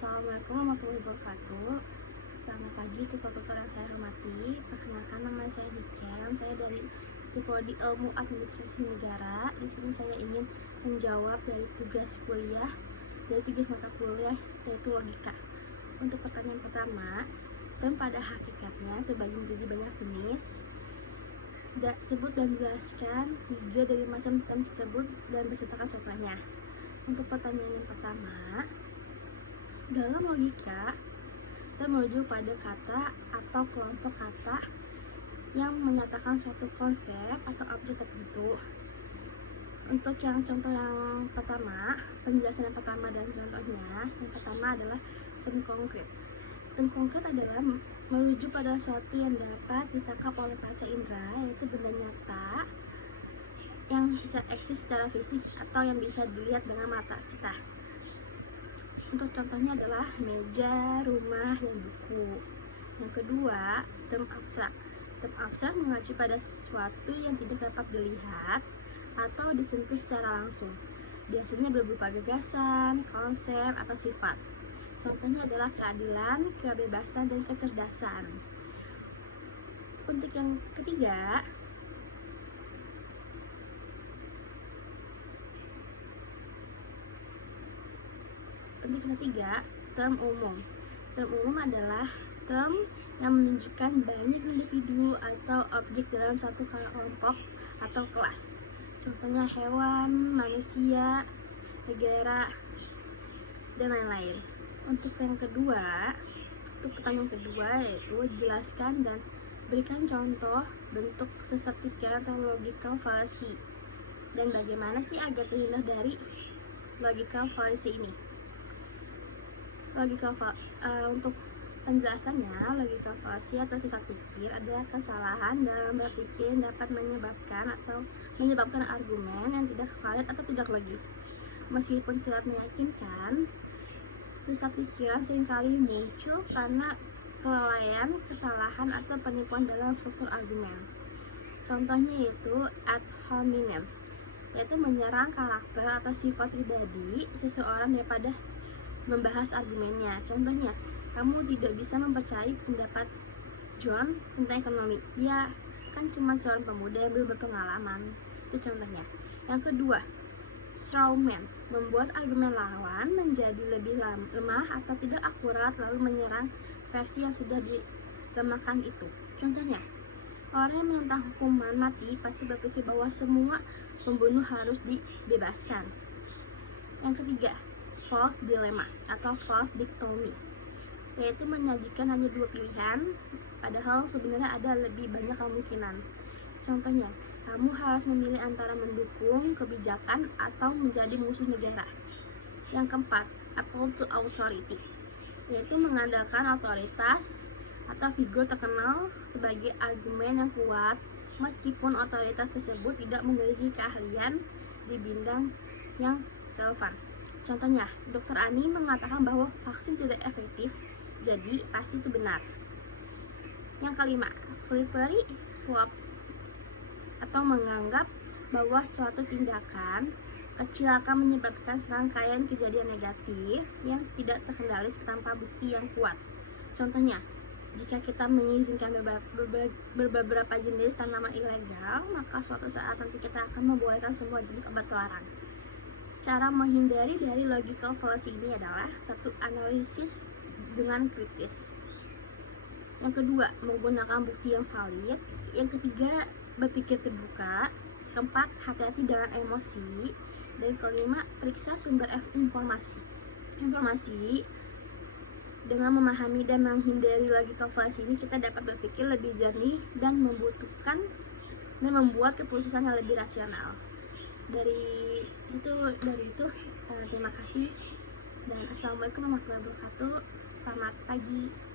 Assalamualaikum warahmatullahi wabarakatuh. Selamat pagi tutor-tutor yang saya hormati. Perkenalkan, nama saya Niken. Saya dari Prodi Ilmu Administrasi Negara. Di sini saya ingin menjawab dari tugas kuliah, dari tugas mata kuliah yaitu logika. Untuk pertanyaan pertama, term pada hakikatnya terbagi menjadi banyak jenis. Sebut dan jelaskan 3 dari macam term tersebut dan bersertakan contohnya. Untuk pertanyaan yang pertama, dalam logika, kita merujuk pada kata atau kelompok kata yang menyatakan suatu konsep atau objek tertentu. Untuk yang contoh yang pertama, penjelasan yang pertama dan contohnya, yang pertama adalah term konkret. Term konkret adalah merujuk pada suatu yang dapat ditangkap oleh panca indera, yaitu benda nyata yang eksis secara fisik atau yang bisa dilihat dengan mata kita. Untuk contohnya adalah meja, rumah, dan buku. Yang kedua, term abstrak. Term abstrak mengacu pada sesuatu yang tidak dapat dilihat atau disentuh secara langsung. Biasanya berupa gagasan, konsep, atau sifat. Contohnya adalah keadilan, kebebasan, dan kecerdasan. Untuk yang ketiga, term umum. Term umum adalah term yang menunjukkan banyak individu atau objek dalam satu kelompok atau kelas. Contohnya hewan, manusia, negara, dan lain-lain. Untuk pertanyaan kedua yaitu jelaskan dan berikan contoh bentuk sesat pikiran atau logical fallacy. Dan bagaimana sih agar terhindar dari logical fallacy ini? Untuk penjelasannya, logical fallacy atau sesat pikir adalah kesalahan dalam berpikir yang dapat menyebabkan argumen yang tidak valid atau tidak logis. Meskipun tidak meyakinkan, sesat pikiran seringkali muncul karena kelalaian, kesalahan, atau penipuan dalam struktur argumen. Contohnya yaitu ad hominem, yaitu menyerang karakter atau sifat pribadi seseorang daripada membahas argumennya. Contohnya, kamu tidak bisa mempercayai pendapat John tentang ekonomi. Dia kan cuma seorang pemuda yang belum berpengalaman. Itu contohnya. Yang kedua, strawman, membuat argumen lawan menjadi lebih lemah atau tidak akurat lalu menyerang versi yang sudah dilemahkan itu. Contohnya, orang yang menentang hukuman mati pasti berpikir bahwa semua pembunuh harus dibebaskan. Yang ketiga, false dilemma atau false dichotomy, yaitu menyajikan hanya 2 pilihan, padahal sebenarnya ada lebih banyak kemungkinan. Contohnya, kamu harus memilih antara mendukung kebijakan atau menjadi musuh negara. Yang keempat, appeal to authority, yaitu mengandalkan otoritas atau figur terkenal sebagai argumen yang kuat, meskipun otoritas tersebut tidak memiliki keahlian di bidang yang relevan. Contohnya, Dr. Ani mengatakan bahwa vaksin tidak efektif, jadi pasti itu benar. Yang kelima, slippery slope, atau menganggap bahwa suatu tindakan kecil akan menyebabkan serangkaian kejadian negatif yang tidak terkendali tanpa bukti yang kuat. Contohnya, jika kita mengizinkan beberapa jenis tanaman ilegal, maka suatu saat nanti kita akan membolehkan semua jenis obat terlarang. Cara menghindari dari logical fallacy ini adalah: 1. Analisis dengan kritis. Yang kedua, menggunakan bukti yang valid. Yang ketiga, berpikir terbuka. Keempat, hati-hati dengan emosi. Dan kelima, periksa sumber informasi. Dengan memahami dan menghindari logical fallacy ini, kita dapat berpikir lebih jernih dan membuat keputusan yang lebih rasional. Dari itu, terima kasih dan assalamualaikum warahmatullahi wabarakatuh. Selamat pagi.